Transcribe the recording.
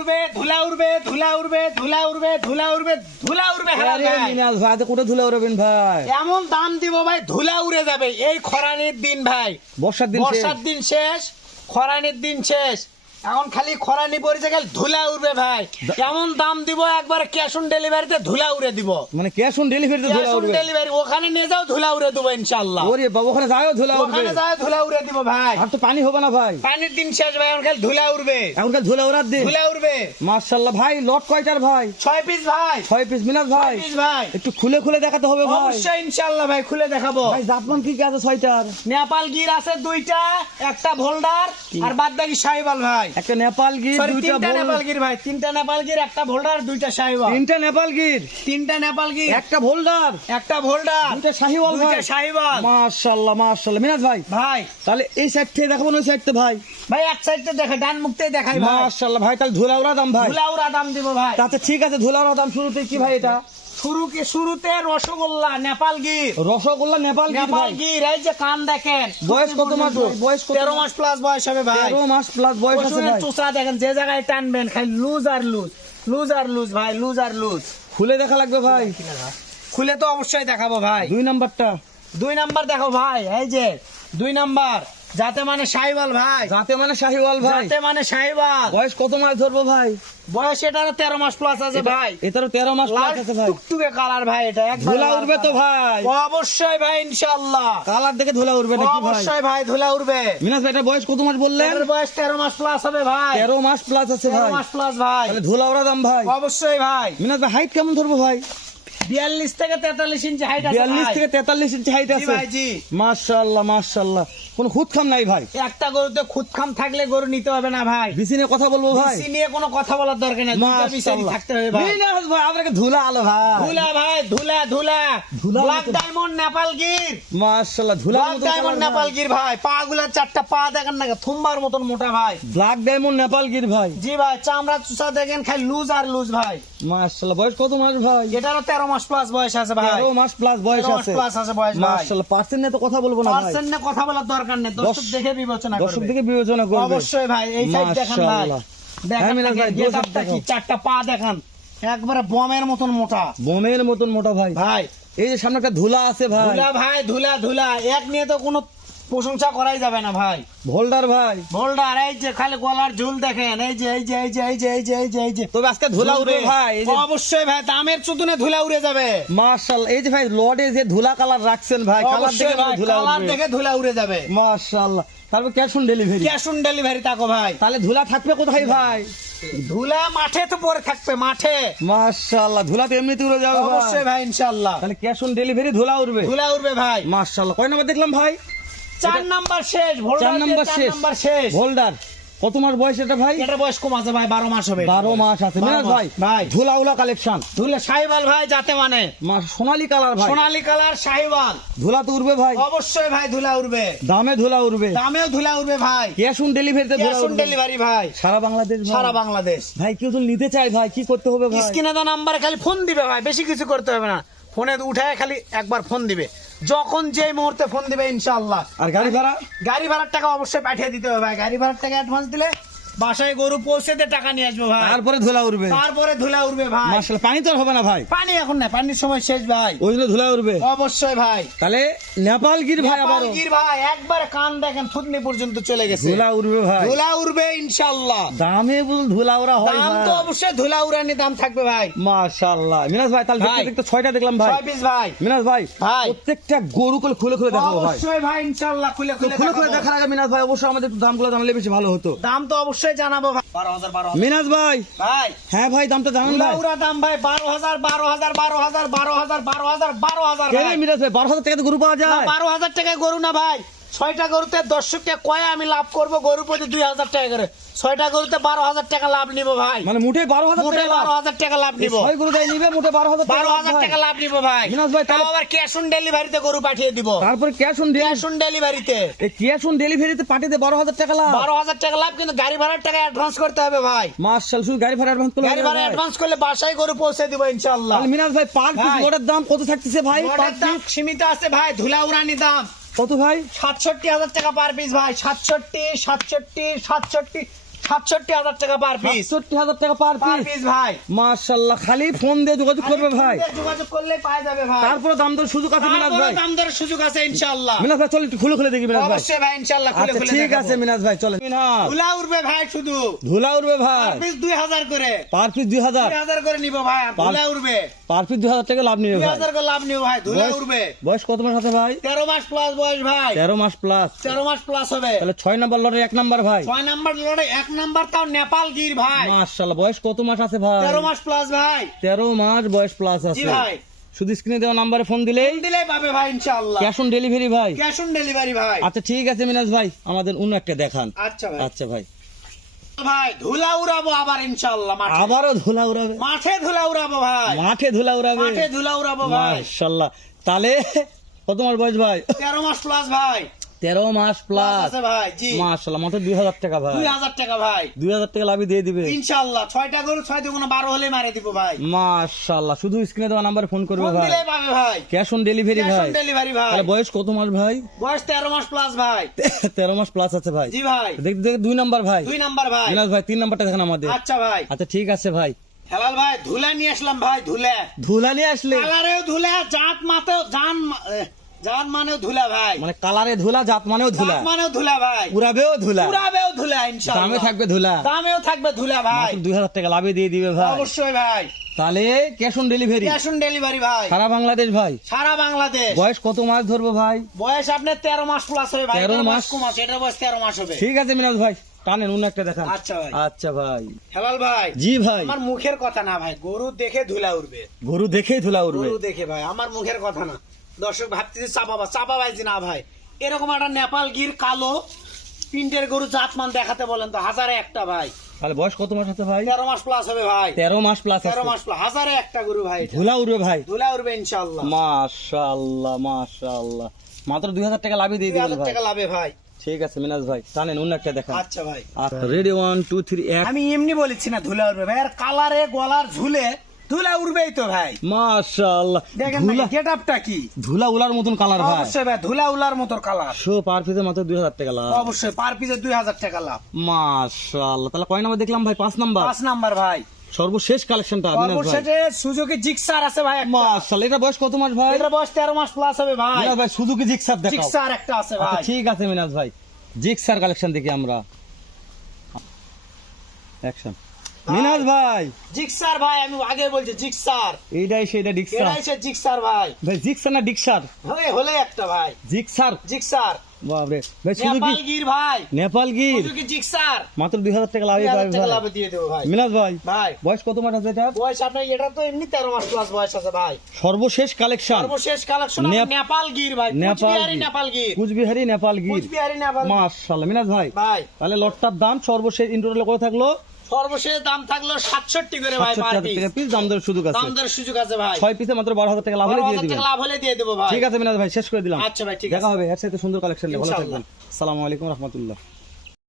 উড়বে ধুলা উড়বে ধুলা উড়বে ধুলা উড়বে ধুলা উড়বে ধুলা উড়বে মিনাজ ভাই কোটা ধুলা উড়বেন ভাই, এমন দাম দিব ভাই ধুলা উড়ে যাবে। এই খরানির দিন ভাই, বর্ষার দিন শেষ, খরানির দিন শেষ, এখন খালি খরানি পড়েছে, খালি ধুলা উড়বে ভাই। কেমন দাম দিব, একবার ক্যাশ অন ডেলিভারিতে ধুলা উড়ে দিব। মানে ক্যাশ অন ডেলিভারিতে ধুলা উড়বে, ডেলিভারি ওখানে নিয়ে যাও ধুলা উড়ে দেবো ইনশাআল্লাহ। ওরে বাবা ওখানে যাও ধুলা উড়বে, ওখানে যাও ধুলা উড়ে দিব ভাই। আর তো পানি হবে না ভাই, পানির দিন শেষ ভাই, এখন খালি ধুলা উড়বে, এখন কাল ধুলা উড়ার দিন, ধুলা উড়বে। মাশাআল্লাহ ভাই লট কয়টার ভাই? 6 পিস ভাই, 6 পিস। মিনাজ ভাই 6 পিস ভাই, একটু খুলে খুলে দেখাতে হবে ভাই। অবশ্যই ইনশাআল্লাহ ভাই খুলে দেখাবো ভাই জাতমান কি কি আছে 6টার? নেপাল গির আছে 2টা, একটা ভোল্ডার, আর বাদ বাকি শাহিওয়াল ভাই। একটা নেপাল গির, সরি, 2টা 3টা নেপাল গির ভাই, 3টা নেপাল গির, একটা ভোল্ডার, 2টা শাহিওয়াল। 3টা নেপাল গির, 3টা নেপাল গির, একটা ভোল্ডার, একটা ভোল্ডার, 2টা শাহিওয়াল ভাই। 2টা শাহিওয়াল মাশাআল্লাহ মাশাআল্লাহ। মিনাজ ভাই ভাই। তাহলে এই সাইড থেকে দেখাবো না ওই সাইড থেকে ভাই? ভাই এক সাইডে দেখে ডান মুখতে দেখাই ভাই। মাশাআল্লাহ ভাই তাহলে ধুলা উড়া দাম ভাই, ধুলা উড়া দাম দিব ভাই। আচ্ছা ঠিক আছে ধুলা উড়া দাম শুরুতে কি ভাই? এটা শুরুতে রসগোল্লা নেপাল গির, রসগোল্লা নেপাল গির নেপাল ভাই। গির, এই যে কান দেখেন। বয়স কত মাস? বয়স কত? 13 মাস প্লাস বয়স হবে ভাই। 13 মাস প্লাস বয়স আছে পশুরের ভাই। চোষা দেখেন, যে জায়গায় টানবেন খালি লুজ আর লুজ, লুজ আর লুজ ভাই, লুজ আর লুজ। খুলে দেখা লাগবে ভাই, খুলে তো অবশ্যই দেখাবো ভাই। 2 নাম্বারটা 2 নাম্বার দেখো ভাই, এই যে 2 নাম্বার, যাতে মানে শাহিওয়াল ভাই, যাতে মানে শাহিওয়াল ভাই। যাতে মানে শাহিওয়াল। বয়স কত মাস ধরবো ভাই? বয়স এটারও 13 মাস প্লাস আছে ভাই। এটারও 13 মাস লাল প্লাস আছে ভাই। টুকটুকে কালার ভাই, এটা একদম ধুলা উড়বে তো ভাই? অবশ্যই ভাই ইনশাআল্লাহ। কালার দেখে ধুলা উড়বে নাকি ভাই? অবশ্যই ভাই ধুলা উড়বে। মিনাজ ভাই এটা বয়স কত মাস বললেন? এর বয়স 13 মাস প্লাস হবে ভাই। 13 মাস প্লাস আছে 13 ভাই। মাস প্লাস ভাই, তাহলে ধুলা উড়া দাম ভাই। অবশ্যই ভাই। মিনাজ ভাই হাইট কেমন ধরবো ভাই? 42 থেকে 43 ইঞ্চি হাইট আছে 42 ভাই। থেকে 43 ইঞ্চি হাইট জি আছে ভাই, জি। মাশাআল্লাহ মাশাআল্লাহ। কোন খুদ খাম নাই ভাই? একটা গরুতে খুদখাম থাকলে গরু নিতে হবে না ভাই। বিসিনে কথা বলবো ভাই? বিসি নিয়ে কোনো কথা বলার দরকার নেই, দুটো বিসি মাশাআল্লাহ থাকতে হবে ভাই। মিনাজ ভাই আপনাকে ধুলা আলো ভাই। ধুলা ভাই, ধুলা ধুলা ধুলা ব্ল্যাক মতো। ডায়মন্ড নেপাল গির, মাশাআল্লাহ ধুলা ব্ল্যাক ডায়মন্ড নেপাল গির ভাই। পা গুলা 4টা পা দেখেন না, থুম্বার মতন মোটা ভাই। ব্ল্যাক ডায়মন্ড নেপাল গির ভাই। জি ভাই, চামড়া চুষা দেখেন খালি লুজ আর লুজ ভাই। মাশাআল্লাহ বয়স কত মাস ভাই? এটারও 13 মাস প্লাস বয়স আছে ভাই। 13 মাস প্লাস বয়স 13 মাস আছে। প্লাস আছে বয়স ভাই। মাশাআল্লাহ পার্সেন্ট নিয়ে তো কথা বলবো না ভাই, পার্সেন্ট নিয়ে কথা বলার দরকার নেই, দর্শক দেখে বিবেচনা করবে। দর্শক দিকে বিবেচনা করবে অবশ্যই ভাই। এই সাইড দেখেন ভাই, মাশাআল্লাহ। দেখেন হ্যাঁ মিনাজ ভাই, গেট দর্শক আপটা কি, দেখো। 4টা পা দেখেন একবারে বমের মতন মোটা বোমের মতন মোটা ভাই। ভাই। এই যে সামনে একটা ধুলা আছে ভাই, ধুলা ভাই, ধুলা ধুলা, এক নিয়ে তো কোনো প্রশংসা করাই যাবে না ভাই। ভোল্ডার ভাই। বোল্ডার, এই যে খালি গলার ঝুল দেখেন, এই যে এই যে এই যে এই যে এই যে এই যে এই যে তবে আজকে ধুলা উড়বে ভাই। এই যে অবশ্যই ভাই, দামের চুতুনে ধুলা উড়ে যাবে। মাশাআল্লাহ এই যে ভাই লর্ডে যে ধুলা কালার রাখছেন ভাই, কালার অবশ্যই দেখে ভাই, ধুলা কালার উড়বে। দেখে ধুলা উড়ে যাবে। মাশাআল্লাহ। তারপর cash on delivery. Cash on delivery তাকো ভাই। তাহলে ধুলা থাকবে কোথায় ভাই? ধুলা মাঠে তো পরে থাকবে, মাঠে। মাশাআল্লাহ ধুলা তো এমনিতে উড়ে যাবে অবশ্যই ভাই। ভাই ইনশাআল্লাহ। তাহলে ক্যাশ অন ডেলিভারি ধুলা উড়বে। ধুলা উড়বে ভাই। মাশাআল্লাহ। কয় নাম্বার দেখলাম ভাই? 4 নাম্বার শেষ, ভোল্ডার 4 নাম্বার 4 শেষ। নাম্বার শেষ। ভোল্ডার কত মাস বয়স এটা ভাই? এটা বয়স কম আছে ভাই, 12 মাস হবে। 12 মাস আছে। 12 মিনাজ ভাই ভাই, ধুলা উলা কালেকশন। ধুলা শাহিওয়াল ভাই, যাতে মানে সোনালী কালার ভাই, সোনালী কালার শাহিওয়াল। ধুলা তো উড়বে ভাই। অবশ্যই ভাই ধুলা উড়বে, দামে ধুলা উড়বে, দামেও ধুলা উড়বে ভাই। ক্যাশ অন ডেলিভারিতে ধুলা ক্যাশ অন উড়বে ডেলিভারি ভাই, সারা বাংলাদেশ ভাই। সারা বাংলাদেশ। ভাই কেউ যদি নিতে চায় ভাই কি করতে হবে ভাই? স্ক্রিনে তো নাম্বারে খালি ফোন দিবে ভাই, বেশি কিছু করতে হবে না। ফোনে উঠায় খালি একবার ফোন দিবে, যখন যে মুহূর্তে ফোন দিবে ইনশাআল্লাহ। আর গাড়ি ভাড়া? গাড়ি ভাড়ার টাকা অবশ্যই পাঠিয়ে দিতে হবে ভাই। গাড়ি ভাড়ার টাকা অ্যাডভান্স দিলে বাসায় গরু পৌঁছেতে টাকা নিয়ে আসবো ভাই। তারপরে ধুলা উড়বে। তারপরে ধুলা উড়বে ভাই। মাশাআল্লাহ পানি তো আর হবে না ভাই? পানি এখন না, পানির সময় শেষ ভাই। ওই জন্য ধুলা উড়বে অবশ্যই ভাই। তাহলে নেপাল গির ভাই আবার নেপাল গির ভাই, একবার কান দেখেন থুতনি পর্যন্ত চলে গেছে। ধুলা উড়বে ভাই। ধুলা উড়বে ইনশাআল্লাহ। দামে বল ধুলা উড়া হয় দাম ভাই। তো অবশ্যই ধুলা উড়ানি দাম থাকবে ভাই। মাশাআল্লাহ। মিনাজ ভাই তাহলে ভাই, দেখতে দেখতে 6টা দেখলাম ভাই। 6 পিস ভাই। মিনাজ ভাই ভাই, প্রত্যেকটা গরু করে খুলে খুলে দেখাবো ভাই। অবশ্যই ভাই ইনশাআল্লাহ খুলে তো খুলে খুলে খুলে দেখাবো। দেখার আগে মিনাজ ভাই অবশ্যই আমাদের একটু দামগুলো জানলে বেশি ভালো হতো। দাম তো অবশ্যই জানাবো ভাই। 12,000 মিনাজ ভাই। ভাই, হ্যাঁ ভাই দামটা জানান ধুলা ভাই। উড়া দাম ভাই 12,000 12,000 12,000 12,000 12,000 12,000 কে রে ভাই। মিনাজ ভাই 12,000 টাকাতে গরু পাওয়া যায়? 12,000 টাকায় গরু না ভাই, 6টা গরুতে দর্শককে কয়ে আমি লাভ করব, গরু প্রতি 2,000 টাকা করে। 6টা গরুতে 12,000 টাকা লাভ নিব ভাই। মানে মুঠে 12,000 মোটে টাকা লাভ। 12,000 টাকা লাভ নিব। 6 গরু যাই নিবে মুঠে 12,000 টাকা লাভ 12,000 ভাই। টাকা লাভ নিব ভাই। মিনাজ ভাই, তাও তাহলে- আবার ক্যাশ অন ডেলিভারিতে গরু পাঠিয়ে দিব। তারপরে ক্যাশ অন ক্যাশ অন ডেলিভারিতে এই ক্যাশ অন ডেলিভারিতে পাঠিয়ে দে 12,000 টাকা লাভ। 12,000 টাকা লাভ, কিন্তু গাড়ি ভাড়ার টাকা অ্যাডভান্স করতে হবে ভাই। মাশাআল্লাহ শুধু গাড়ি ভাড়া অ্যাডভান্স করলে গাড়ি হবে ভাড়া ভাই? অ্যাডভান্স করলে বাসায় গরু পৌঁছে দিব ইনশাআল্লাহ। তাহলে মিনাজ ভাই পার পিস ভাই, লোডের দাম কত থাকতেছে ভাই? পার লোডের দাম পিস সীমিত আছে ভাই, ধুলা উড়ানি দাম কত ভাই? 67,000 টাকা পার পিস ভাই। 67 67 67 ৬৭,০০০ টাকা পার পিস ৬৭,০০০ টাকা পার পার পিস পিস ভাই। মাশাআল্লাহ, খালি ফোন দিয়ে যোগাযোগ করবে ভাই, যোগাযোগ করলে পাওয়া যাবে ভাই। তারপরে দাম দর সুযোগ আছে মিনাজ তারপরে ভাই। দাম দরের সুযোগ আছে ইনশাআল্লাহ। মিনাজ ভাই চল একটু খুলে খুলে দেখি মিনাজ ভাই। অবশ্যই ভাই ইনশাআল্লাহ খুলে আচ্ছা খুলে ঠিক দেখাবো। আছে মিনাজ ভাই চলেন। মিনাজ ধুলা উড়বে ভাই, শুধু ধুলা উড়বে ভাই, পার পিস ২০০০ করে, পার পিস ২০০০, ২০০০ করে নিব ভাই। আর ধুলা উড়বে পার পিস ২০০০ টাকা লাভ নিবে ভাই। ২০০০ করে লাভ নিব ভাই, ধুলা বয়স- উড়বে। বয়স কত মাস আছে ভাই? 13 মাস প্লাস বয়স ভাই, 13 মাস প্লাস। 13 মাস প্লাস হবে। তাহলে 6 নাম্বার লটের 1 নাম্বার ভাই। 6 নাম্বার লড়াই 1 নাম্বার, তাও নেপাল গির ভাই। মাশাআল্লাহ, বয়স কত মাস আছে ভাই? 13 মাস প্লাস ভাই। 13 মাস বয়স প্লাস জি আছে। ভাই, শুধু স্ক্রিনে দেওয়া নাম্বারে ফোন দিলেই দিলেই পাবে ভাই ইনশাআল্লাহ। ক্যাশ অন ডেলিভারি ভাই। ক্যাশ অন ডেলিভারি ভাই। আচ্ছা ঠিক আছে মিনাজ ভাই, আমাদের অন্য একটা দেখান। আচ্ছা ভাই। আচ্ছা ভাই, ভাই ধুলা উড়াবো আবার ইনশাআল্লাহ মাঠে। আবারও ধুলা উড়াবে, মাঠে ধুলা উড়াবো ভাই, মাঠে ধুলা উড়াবে। মাঠে ধুলা উড়াবো ভাই। মাশাআল্লাহ, তাহলে কত মাস বয়স ভাই? 13 মাস প্লাস ভাই। 13 মাস প্লাস প্লাস। আছে ভাই। জি, মাশাআল্লাহ, মাত্র 2000 টাকা ভাই। 2000 টাকা ভাই 2000 টাকা লাভই দিয়ে দিবে ইনশাআল্লাহ। 6টা গরু 6 দুগুণে 12 হলে মারে দিব ভাই। মাশাআল্লাহ, শুধু স্ক্রিনে দেওয়া নাম্বারে ফোন করবে ফোন ভাই। দিলেই পাবে ভাই। ক্যাশ অন ডেলিভারি ক্যাশ ভাই। অন ডেলিভারি ভাই। তাহলে বয়স কত মাস ভাই? বয়স 13 মাস প্লাস ভাই। 13 মাস প্লাস আছে ভাই। জি ভাই, দেখতে দেখতে 2 নাম্বার ভাই। 2 নাম্বার ভাই। মিনাজ ভাই 3 নাম্বারটা দেখেন আমাদের। আচ্ছা ভাই। আচ্ছা ঠিক আছে ভাই, হেলাল ভাই ধুলা নিয়ে আসলাম ভাই, ধুলা ধুলা নিয়ে আসলে কালারেও ধুলা, জাত মাতেও জান মানেও ধুলা ভাই, মানে কালারে ধুলা, জাত মানেও ধুলা, জাত মানেও ধুলা ভাই, উড়াবেও ধুলা, উড়াবেও ধুলা ইনশাআল্লাহ। দামে থাকবে ধুলা, দামেও থাকবে ধুলা ভাই। মাত্র 2000 টাকা লাভে দিয়ে দিবে ভাই। অবশ্যই ভাই, তাহলে cash on delivery cash on delivery ভাই। সারা বাংলাদেশ ভাই। সারা বাংলাদেশ। বয়স কত মাস ধরবো ভাই? বয়স আপনার 13 মাস প্লাস হবে ভাই। 13 এটার মাস। বয়স কম আছে, এটার বয়স 13 মাস হবে। ঠিক আছে মিনাজ ভাই, টানেন অন্য একটা দেখান। আচ্ছা ভাই। আচ্ছা ভাই। হেলাল ভাই জি ভাই, আমার মুখের কথা না ভাই, গরু দেখে ধুলা উঠবে। গরু দেখেই ধুলা উড়বে। গরু দেখে ভাই, আমার মুখের কথা না। দর্শক ভাবতেছে চাপাবাজি না ভাই। এরকম একটা নেপাল গির কালো প্রিন্টের গরু জাতমান দেখাতে বলেন তো, হাজারে একটা ভাই। তাহলে বয়স কত মাস আছে ভাই? 13 মাস প্লাস হবে ভাই। 13 মাস প্লাস 13 আছে। মাস প্লাস, হাজারে একটা গরু ভাই এটা। ধুলা উড়বে ভাই। ধুলা উঠবে ইনশাআল্লাহ। মাশাআল্লাহ মাশাআল্লাহ, মাত্র 2000 টাকা লাভই দিয়ে দিবেন 2000 ভাই। টাকা লাভে ভাই। ঠিক আছে মিনাজ ভাই, টানেন অন্য একটা দেখান। আচ্ছা ভাই, আচ্ছা রেডি 1 2 3 এক। আমি এমনি বলেছি না ধুলা উঠবে ভাই, আর কালারে গলার ঝুলে ধুলা উঠবেই তো ভাই। মাশাআল্লাহ, দেখেন ধুলা গেটআপটা কি, ধুলা উলার মতন কালার ভাই। অবশ্যই ভাই ধুলা উলার মতো কালার। শো পার পিসে মাত্র 2000 টাকা লাভ। অবশ্যই পার পিসে 2000 টাকা লাভ। মাশাআল্লাহ, তাহলে কয় নাম্বার দেখলাম ভাই? 5 নাম্বার, 5 নাম্বার ভাই। সর্বশেষ কালেকশনটা মিনাজ ভাই। সর্বশেষে সুজুকি জিক্সার আছে ভাই একটা। মাশাআল্লাহ, এটা বয়স কত মাস ভাই? এটার বয়স 13 মাস প্লাস হবে ভাই। মিনাজ ভাই সুজুকি জিক্সার দেখাও। জিক্সার একটা আছে আচ্ছা ভাই। ঠিক আছে মিনাজ ভাই, জিক্সার কালেকশন দেখি আমরা। অ্যাকশন। মিনাজ ভাই জিক্সার ভাই, আমি আগে বলছি জিক্সার। এইটাই সেটা ডিক্সার এটাই সে জিক্সার ভাই। ভাই। জিক্সার না ডিক্সার? হলে একটা ভাই জিক্সার। জিক্সার। বাপরে ভাই, সুজুকি নেপাল গির ভাই, নেপাল গির সুজুকি জিক্সার। মাত্র 2000 টাকা লাভই 2000 পাবে টাকা ভাই। লাভে দিয়ে দেবো ভাই। মিনাজ ভাই ভাই বয়স কত মাস আছে এটা? বয়স আপনার এটা তো এমনি 13 মাস প্লাস বয়স আছে ভাই। সর্বশেষ কালেকশন সর্বশেষ কালেকশন নেপাল গির ভাই, কুচবিহারি নেপাল গির, কুচবিহারি নেপাল গির। কুচবিহারি নেপাল গির। মাশাআল্লাহ মিনাজ ভাই, ভাই তাহলে লটটার দাম সর্বশেষ ইন্টোটালে কত থাকলো? সর্বশেষ দাম থাকলো 67 করে ভাই পার 67,000 পিস। টাকা পিস, দাম দরের সুযোগ আছে। দাম দরের সুযোগ আছে ভাই। 6 পিসে মাত্র 12000 টাকা লাভ হলে দিয়ে 12,000 দিবেন। টাকা লাভ হলে দিয়ে দেবো ভাই। ঠিক আছে মিনাজ ভাই, শেষ করে দিলাম। আচ্ছা ভাই, ঠিক আছে। দেখা হবে এর সাথে সুন্দর কালেকশন নিয়ে। ভালো ইনশাআল্লাহ। থাকবেন। আসসালামু আলাইকুম রাহমাতুল্লাহ।